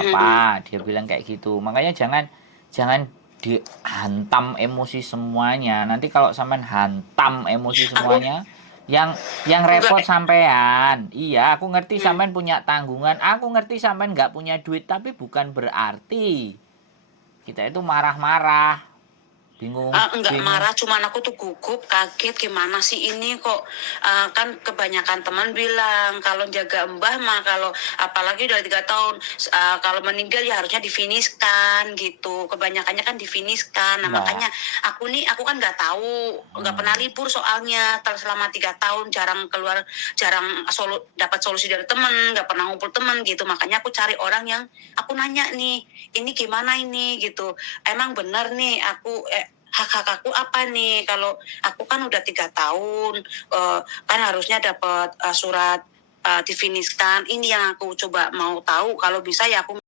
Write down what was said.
apa, dia bilang kayak gitu. Makanya jangan dihantam emosi semuanya. Nanti kalau sampean hantam emosi Aku semuanya, yang enggak. repot sampean. Iya, aku ngerti Hmm. sampean punya tanggungan, aku ngerti sampean nggak punya duit, tapi bukan berarti kita itu marah-marah, bingung, Enggak bingung. marah, cuman aku tuh gugup, kaget gimana sih ini kok. Kan kebanyakan teman bilang kalau jaga mbah mah kalau apalagi udah 3 tahun, kalau meninggal ya harusnya difiniskan gitu. Kebanyakannya kan difiniskan. Nah Enggak. makanya aku kan nggak tahu, nggak pernah libur soalnya selama 3 tahun, jarang keluar, jarang dapat solusi dari teman, nggak pernah ngumpul teman gitu. Makanya aku cari orang yang aku nanya nih, ini gimana ini gitu. Emang bener nih aku hak-hak aku apa nih, kalau aku kan udah 3 tahun, kan harusnya dapat surat difiniskan. Ini yang aku coba mau tahu, kalau bisa ya aku